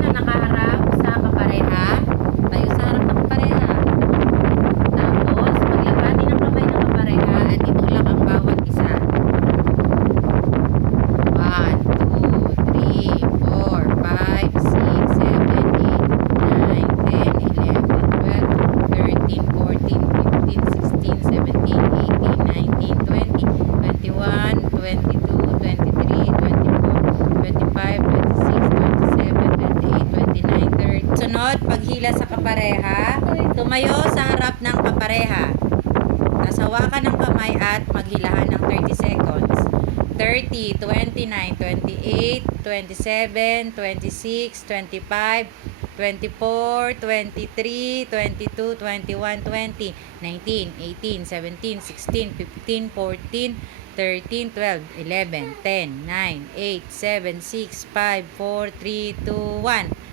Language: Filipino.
na nakaharap sa kapareha. Tayo sa harap ng kapareha. Tapos, maglabati ng kamay ng kapareha at itulak ang bawat isa. 1, 2, 3, 4, 5, 6, 7, 8, 9, 10, 11, 12, 13, 14, 15, 16, 17, 18, 19, 20, 21, 22, 23, 24, 25, 26, 27, 28, 29, 30. Sunod, paghila sa kapareha, tumayo sa harap ng kapareha. Hawakan ng kamay at maghilahan ng 30 seconds. 30, 29, 28, 27, 26, 25, 24, 23, 22, 21, 20, 19, 18, 17, 16, 15, 14, 13, 12, 11, 10, 9, 8, 7, 6, 5, 4, 3, 2, 1.